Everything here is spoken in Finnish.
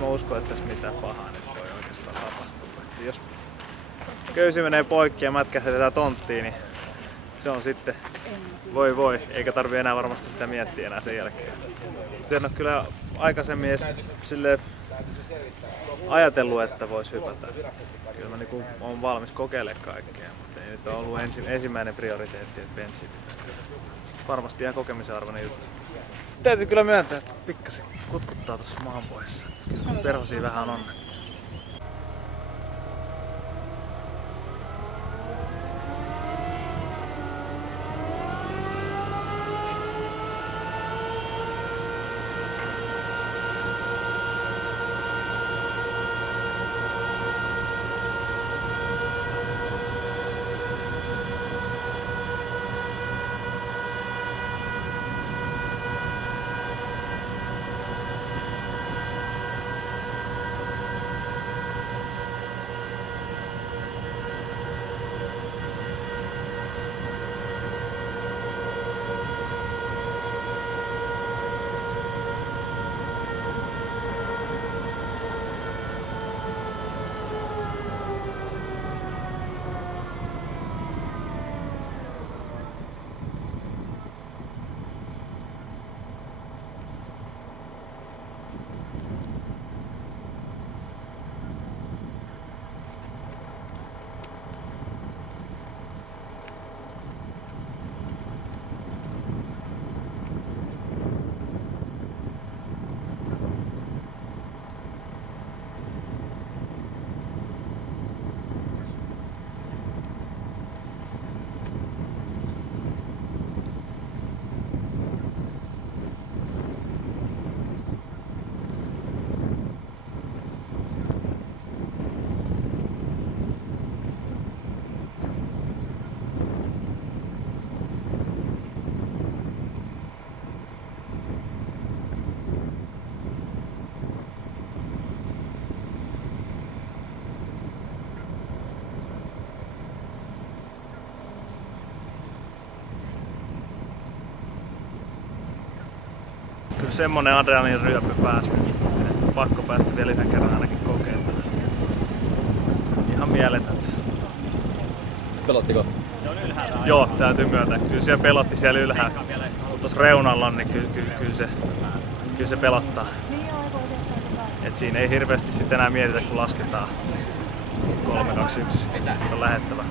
mä usko, että tässä mitään pahaa nyt voi oikeastaan tapahtua. Että jos köysi menee poikki ja mätkähtetään tonttiin, niin se on sitten voi, eikä tarvi enää varmasti sitä miettiä enää sen jälkeen. En ole kyllä aikaisemmin edes sille ajatellut, että voisi hypätä. Kyllä mä niin olen valmis kokeilemaan kaikkea, mutta ei nyt ole ollut ensimmäinen prioriteetti, että bensiä pitää. Varmasti ihan kokemisen arvoinen juttu. Täytyy kyllä myöntää, että pikkasen kutkuttaa tuossa maanpohjassa. Kyllä perhosia vähän on. Kyllä semmonen adrenalin ryöpy päästä, että pakko päästä vielä yhden kerran ainakin kokeilemaan. Ihan mieletöntä. Pelottiko? Joo, täytyy myöntää. Kyllä siellä pelotti siellä ylhäällä. Mutta tuossa reunalla niin kyllä se pelottaa. Et siinä ei hirveästi sitten enää mietitä, kun lasketaan 3, 2, 1. Sitten on lähettävä.